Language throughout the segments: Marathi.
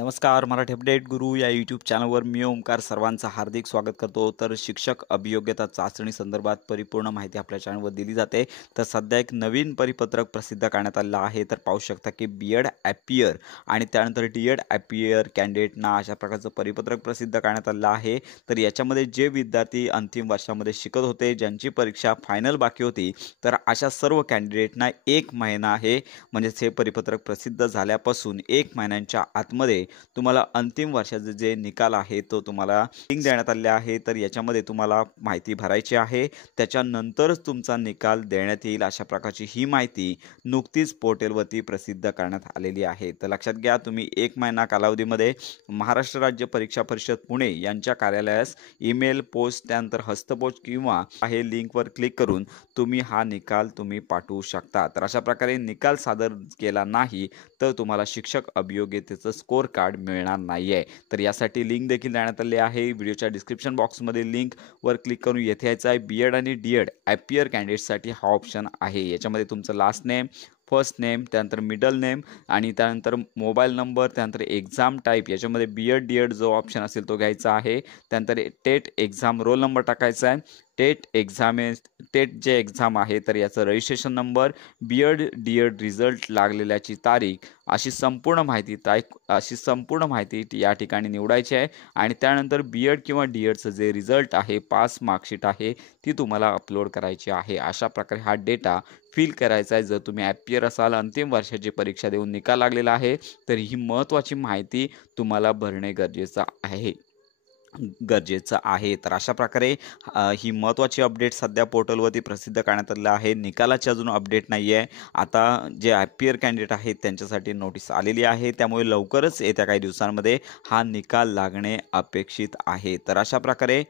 नमस्कार. मराठी अपडेट गुरु या यूट्यूब चॅनलवर मी ओमकार सर्वांचं हार्दिक स्वागत करतो. तर शिक्षक अभियोग्यता चाचणी संदर्भात परिपूर्ण माहिती आपल्या चॅनलवर दिली जाते. तर सध्या एक नवीन परिपत्रक प्रसिद्ध करण्यात आलं आहे. तर पाहू शकता की बीएड ॲपियर आणि त्यानंतर डीएड ॲपियर कॅन्डिडेटना अशा प्रकारचं परिपत्रक प्रसिद्ध करण्यात आलं आहे. तर याच्यामध्ये जे विद्यार्थी अंतिम वर्षामध्ये शिकत होते, ज्यांची परीक्षा फायनल बाकी होती, तर अशा सर्व कॅन्डिडेटना 1 महिना म्हणजेच हे परिपत्रक प्रसिद्ध झाल्यापासून 1 महिन्यांच्या आतमध्ये तुम्हाला अंतिम वर्षाचे जे निकाल आहे तो तुम्हाला लिंक देण्यात आले आहे. तर याच्यामध्ये तुम्हाला माहिती भरायची आहे, त्याच्यानंतरच तुमचा निकाल देण्यात येईल. अशा प्रकारची ही माहिती नुकतीच पोर्टलवरती प्रसिद्ध करण्यात आलेली आहे. तर लक्षात घ्या, तुम्ही 1 महिना कालावधीमध्ये महाराष्ट्र राज्य परीक्षा परिषद पुणे यांच्या कार्यालयास ईमेल, पोस्ट, त्यानंतर हस्तपोच किंवा हे लिंकवर क्लिक करून तुम्ही हा निकाल पाठवू शकता. तर अशा प्रकारे निकाल सादर केला नाही तर तुम्हाला शिक्षक अभियोग्यतेचं स्कोर कार्ड मिळणार नाही आहे. तर यासाठी लिंक देखील देण्यात आली आहे. व्हिडिओच्या डिस्क्रिप्शन बॉक्समध्ये लिंकवर क्लिक करून येथे यायचं आहे. बीएड आणि डीएड ॲपियर कॅन्डिडेटसाठी हा ऑप्शन आहे. याच्यामध्ये तुमचं लास्ट नेम, फर्स्ट नेम, त्यानंतर मिडल नेम आणि त्यानंतर मोबाईल नंबर, त्यानंतर एक्झाम टाईप, याच्यामध्ये बीएड डीएड जो ऑप्शन असेल तो घ्यायचा आहे. त्यानंतर टेट एक्झाम रोल नंबर टाकायचा आहे. टेट जे एक्झाम आहे तर याचं registration number, BEd DEd result लागलेल्याची तारीख, अशी संपूर्ण माहिती या ठिकाणी निवडायची आहे. आणि त्यानंतर बीएड किंवा डीएडचं जे रिझल्ट आहे, पास मार्कशीट आहे, ती तुम्हाला अपलोड करायची आहे. अशा प्रकारे हा डेटा फिल करायचा आहे. जर तुम्ही ॲपियर असाल, अंतिम वर्षाची परीक्षा देऊन निकाल लागलेला आहे, तर ही महत्त्वाची माहिती तुम्हाला भरणे गरजेचं आहे. तर अशा प्रकारे ही महत्त्वाची अपडेट सध्या पोर्टलवरती प्रसिद्ध करण्यात आलेलं आहे. निकालाची अजून अपडेट नाही आहे. आता जे ॲपियर कॅन्डिडेट आहेत त्यांच्यासाठी नोटीस आलेली आहे, त्यामुळे लवकरच येत्या काही दिवसांमध्ये हा निकाल लागणे अपेक्षित आहे. तर अशा प्रकारे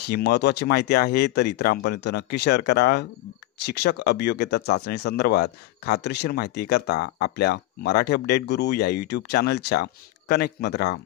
ही महत्त्वाची माहिती आहे. तर इतरांपर्यंत नक्की शेअर करा. शिक्षक अभियोग्यता चाचणी संदर्भात खात्रीशीर माहिती करता आपल्या मराठी अपडेट गुरु या यूट्यूब चॅनलच्या कनेक्टमध्ये राहा.